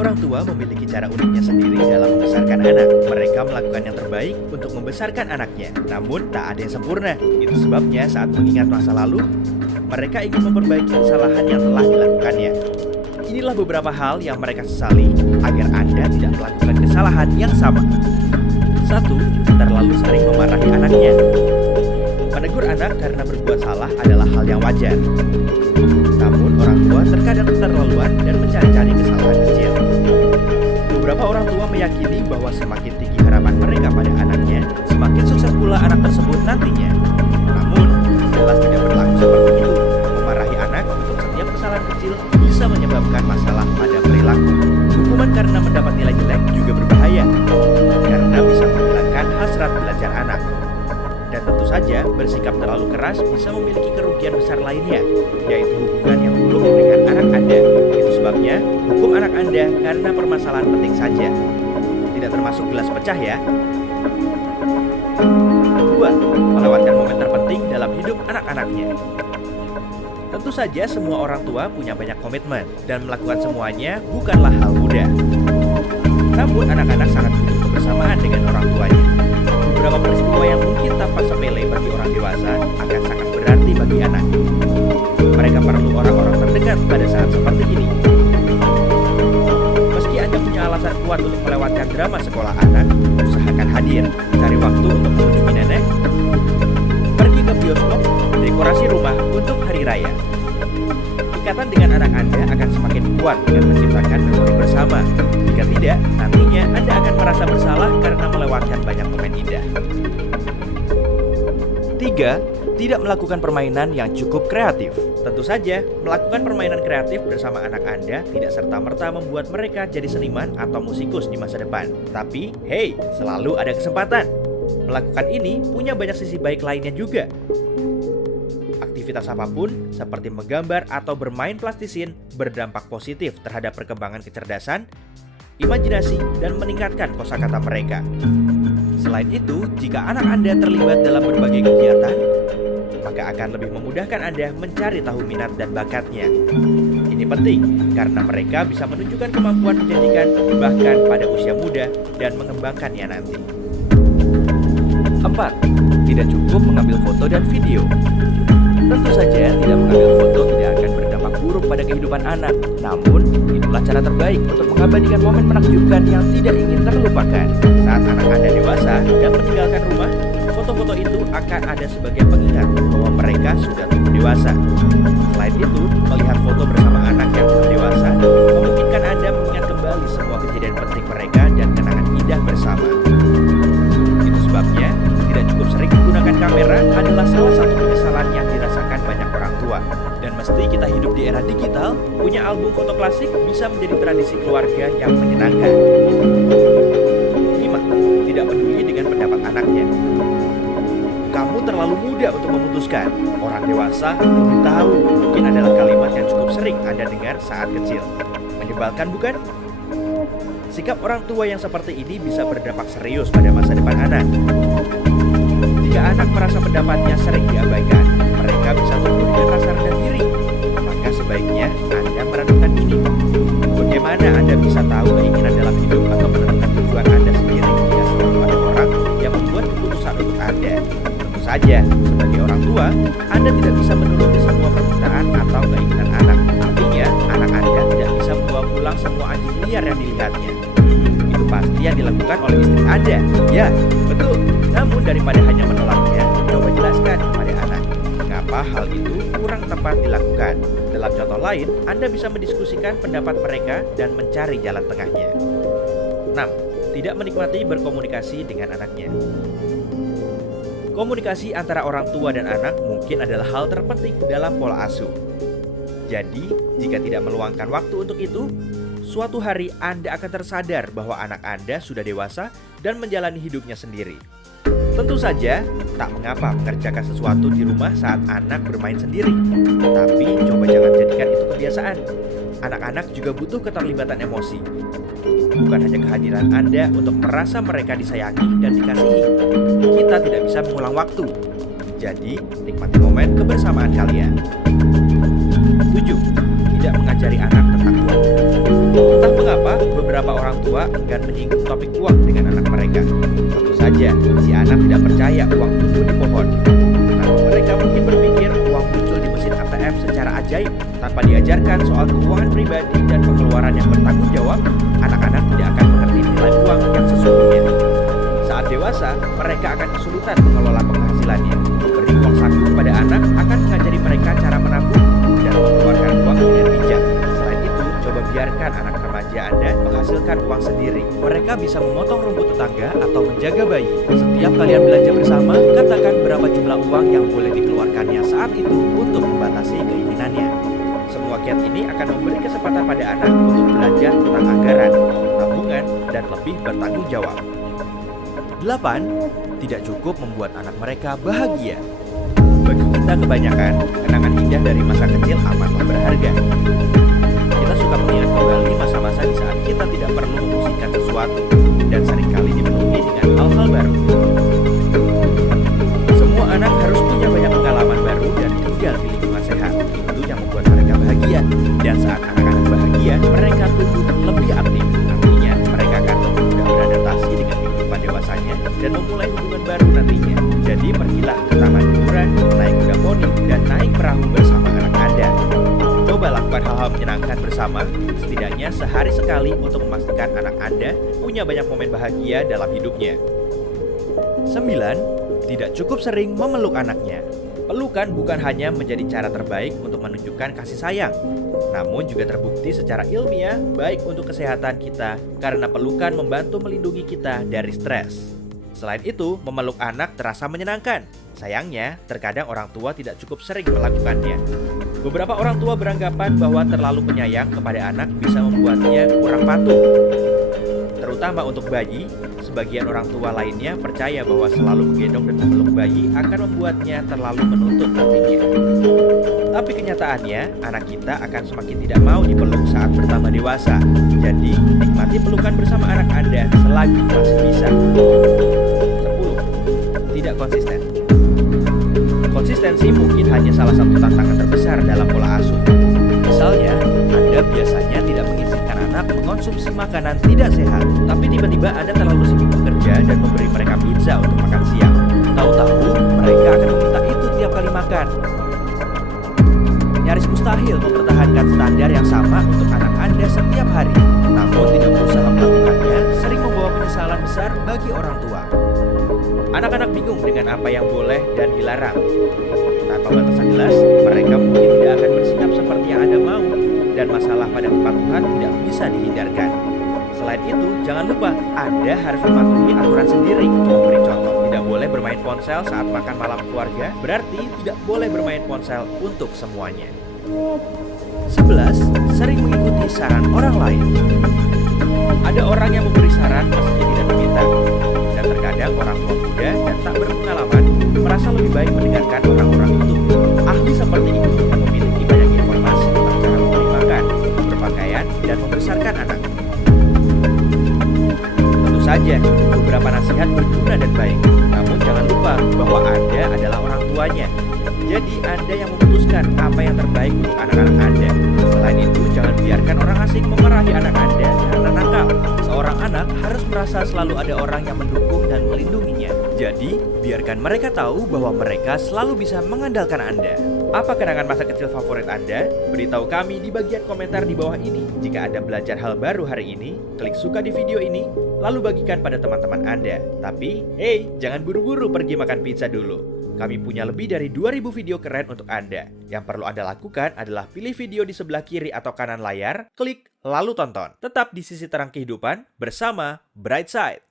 orang tua memiliki cara uniknya sendiri dalam membesarkan anak. Mereka melakukan yang terbaik untuk membesarkan anaknya. Namun, tak ada yang sempurna. Itu sebabnya saat mengingat masa lalu, mereka ingin memperbaiki kesalahan yang telah dilakukannya. Inilah beberapa hal yang mereka sesali agar Anda tidak melakukan kesalahan yang sama. 1. Terlalu sering memarahi anaknya. Menegur anak karena berbuat salah adalah hal yang wajar. Namun orang tua terkadang keterlaluan dan mencari-cari kesalahan kecil. Beberapa orang tua meyakini bahwa semakin tinggi harapan mereka pada anaknya, semakin sukses pula anak tersebut nantinya. Namun, jelas tidak berlaku seperti itu. Memarahi anak untuk setiap kesalahan kecil bisa menyebabkan masalah pada perilaku. Hukuman karena mendapat nilai jelek juga berbahaya, karena bisa menghilangkan hasrat belajar anak. Dan tentu saja, bersikap terlalu keras bisa memiliki kerugian besar lainnya, yaitu hubungan yang buruk dengan anak Anda. Itu sebabnya, hukum anak Anda karena permasalahan penting saja. Tidak termasuk gelas pecah ya. 2. Melewatkan momen terpenting dalam hidup anak-anaknya. Tentu saja semua orang tua punya banyak komitmen, dan melakukan semuanya bukanlah hal mudah. Namun anak-anak sangat butuh kebersamaan dengan orang tuanya. Beberapa peristiwa yang mungkin tampak sepele bagi orang dewasa akan sangat berarti bagi anak. Mereka perlu orang-orang terdekat pada saat seperti ini. Meski Anda punya alasan kuat untuk melewatkan drama sekolah anak, usahakan hadir, cari waktu untuk mengunjungi nenek, pergi ke bioskop, dekorasi rumah untuk hari raya. Ikatan dengan anak Anda akan semakin kuat dengan menciptakan memori bersama. Jika tidak, nantinya Anda akan merasa bersalah karena melewatkan banyak momen indah. 3. Tidak melakukan permainan yang cukup kreatif. Tentu saja, melakukan permainan kreatif bersama anak Anda tidak serta-merta membuat mereka jadi seniman atau musikus di masa depan. Tapi, hey, selalu ada kesempatan. Melakukan ini punya banyak sisi baik lainnya juga. Aktivitas apapun, seperti menggambar atau bermain plastisin, berdampak positif terhadap perkembangan kecerdasan, imajinasi, dan meningkatkan kosakata mereka. Selain itu, jika anak Anda terlibat dalam berbagai kegiatan, maka akan lebih memudahkan Anda mencari tahu minat dan bakatnya. Ini penting, karena mereka bisa menunjukkan kemampuan menjanjikan bahkan pada usia muda dan mengembangkannya nanti. 4. Tidak cukup mengambil foto dan video. Tentu saja, tidak mengambil foto tidak akan berdampak buruk pada kehidupan anak. Namun, itulah cara terbaik untuk mengabadikan momen menakjubkan yang tidak ingin terlupakan. Saat anak Anda dewasa dan meninggalkan rumah, foto-foto itu akan ada sebagai pengingat bahwa mereka sudah tumbuh dewasa. Selain itu, melihat foto bersama anak yang sudah dewasa memungkinkan Anda mengingat kembali semua kejadian penting mereka dan kenangan indah bersama. Itu sebabnya, tidak cukup sering menggunakan kamera adalah salah satu penyesalan yang dirasakan banyak orang tua. Dan meski kita hidup di era digital, punya album foto klasik bisa menjadi tradisi keluarga yang menyenangkan. 5. Tidak peduli dengan pendapat anaknya. Kamu terlalu muda untuk memutuskan. Orang dewasa lebih tahu, mungkin adalah kalimat yang cukup sering Anda dengar saat kecil. Menyebalkan bukan? Sikap orang tua yang seperti ini bisa berdampak serius pada masa depan anak. Jika anak merasa pendapatnya sering diabaikan, mereka bisa tumbuh dengan rasa rendah diri. Maka sebaiknya Anda merenungkan ini. Bagaimana Anda bisa tahu keinginan dalam hidup atau menentukan tujuan Anda sendiri jika selalu ada orang yang membuat keputusan untuk Anda? Tentu saja, sebagai orang tua, Anda tidak bisa menuruti semua permintaan atau keinginan anak. Artinya, anak Anda tidak bisa membawa pulang semua anjing liar yang dilihatnya. Itu pasti yang dilakukan oleh istri Anda. Ya, betul. Namun daripada hanya menolaknya, coba jelaskan kepada anak mengapa hal itu kurang tepat dilakukan. Dalam contoh lain, Anda bisa mendiskusikan pendapat mereka dan mencari jalan tengahnya. 6. Tidak menikmati berkomunikasi dengan anaknya. Komunikasi antara orang tua dan anak mungkin adalah hal terpenting dalam pola asuh. Jadi, jika tidak meluangkan waktu untuk itu, suatu hari Anda akan tersadar bahwa anak Anda sudah dewasa dan menjalani hidupnya sendiri. Tentu saja, tak mengapa mengerjakan sesuatu di rumah saat anak bermain sendiri. Tapi coba jangan jadikan itu kebiasaan. Anak-anak juga butuh keterlibatan emosi. Bukan hanya kehadiran Anda untuk merasa mereka disayangi dan dikasihi. Kita tidak bisa mengulang waktu. Jadi, nikmati momen kebersamaan kalian. 7. tidak mengajari anak tentang uang. Entah mengapa, beberapa orang tua enggan menyinggung topik uang dengan anak mereka. Tentu saja, si anak tidak percaya uang tumbuh di pohon. Namun mereka mungkin berpikir uang muncul di mesin ATM secara ajaib. Tanpa diajarkan soal keuangan pribadi dan pengeluaran yang bertanggung jawab, anak-anak tidak akan mengerti nilai uang yang sesungguhnya. Saat dewasa, mereka akan kesulitan mengelola penghasilannya. Beri uang saku kepada anak akan mengajari mereka cara menabung dan mengeluarkan uang dengan bijak. Selain itu, coba biarkan anak remaja Anda menghasilkan uang sendiri. Mereka bisa memotong rumput tetangga atau menjaga bayi. Setiap kalian belanja bersama, katakan berapa jumlah uang yang boleh dikeluarkannya saat itu untuk membatasi keinginannya. Semua kiat ini akan memberi kesempatan pada anak untuk belajar tentang anggaran, tabungan, dan lebih bertanggung jawab. 8. Tidak cukup membuat anak mereka bahagia. Bagi kita kebanyakan, kenangan indah dari masa kecil amatlah berharga. Kita suka mengingat kembali masa-masa di saat kita tidak perlu memusingkan sesuatu dan seringkali dipenuhi dengan hal-hal baru. Semua anak harus punya banyak pengalaman baru dan tinggal di lingkungan sehat. Itu yang membuat mereka bahagia. Dan saat anak-anak bahagia, mereka tumbuh lebih aktif. Artinya, mereka akan lebih mudah beradaptasi dengan kehidupan dewasanya dan memulai hubungan baru nantinya. Jadi pergilah ke taman hiburan, naik kuda poni, dan naik perahu bersama anak Anda. Coba lakukan hal-hal menyenangkan bersama, setidaknya sehari sekali untuk memastikan anak Anda punya banyak momen bahagia dalam hidupnya. 9. Tidak cukup sering memeluk anaknya. Pelukan bukan hanya menjadi cara terbaik untuk menunjukkan kasih sayang, namun juga terbukti secara ilmiah baik untuk kesehatan kita karena pelukan membantu melindungi kita dari stres. Selain itu, memeluk anak terasa menyenangkan. Sayangnya, terkadang orang tua tidak cukup sering melakukannya. Beberapa orang tua beranggapan bahwa terlalu penyayang kepada anak bisa membuatnya kurang patuh. Terutama untuk bayi, sebagian orang tua lainnya percaya bahwa selalu menggendong dan memeluk bayi akan membuatnya terlalu menuntut nantinya. Tapi kenyataannya, anak kita akan semakin tidak mau dipeluk saat bertambah dewasa. Jadi, nikmati pelukan bersama anak Anda selagi masih bisa. 10. Tidak konsisten. Konsistensi mungkin hanya salah satu tantangan terbesar dalam pola asuh. Misalnya, Anda biasanya tidak mengizinkan anak mengonsumsi makanan tidak sehat, tapi tiba-tiba Anda terlalu sibuk bekerja dan memberi mereka pizza untuk makan siang. Tahu-tahu, mereka akan meminta itu tiap kali makan. Nyaris mustahil mempertahankan standar yang sama untuk anak Anda setiap hari. Namun tidak berusaha melakukannya sering membawa penyesalan besar bagi orang tua. Anak-anak bingung dengan apa yang boleh dan dilarang. Tanpa batasan jelas, mereka mungkin tidak akan bersikap seperti yang Anda mau, dan masalah pada kepatuhan tidak bisa dihindarkan. Selain itu, jangan lupa Anda harus mematuhi aturan sendiri untuk memberi contoh. Tidak boleh bermain ponsel saat makan malam keluarga, berarti tidak boleh bermain ponsel untuk semuanya. 11. Sering mengikuti saran orang lain. Ada orang yang memberi saran meski tidak diminta. Dan terkadang orang tua muda dan tak berpengalaman merasa lebih baik mendengarkan orang-orang itu. Ahli seperti itu yang memiliki banyak informasi tentang cara memberi makan, berpakaian, dan membesarkan anak. Tentu saja, beberapa nasihat berguna dan baik. Namun jangan lupa bahwa Anda adalah orang tuanya. Jadi Anda yang memutuskan apa yang terbaik untuk anak-anak Anda. Selain itu, jangan biarkan orang asing memarahi anak Anda karena nakal. Seorang anak harus merasa selalu ada orang yang mendukung dan melindunginya. Jadi, biarkan mereka tahu bahwa mereka selalu bisa mengandalkan Anda. Apa kenangan masa kecil favorit Anda? Beritahu kami di bagian komentar di bawah ini. Jika Anda belajar hal baru hari ini, klik suka di video ini, lalu bagikan pada teman-teman Anda. Tapi, hey, jangan buru-buru pergi makan pizza dulu. Kami punya lebih dari 2000 video keren untuk Anda. Yang perlu Anda lakukan adalah pilih video di sebelah kiri atau kanan layar, klik, lalu tonton. Tetap di sisi terang kehidupan bersama Brightside.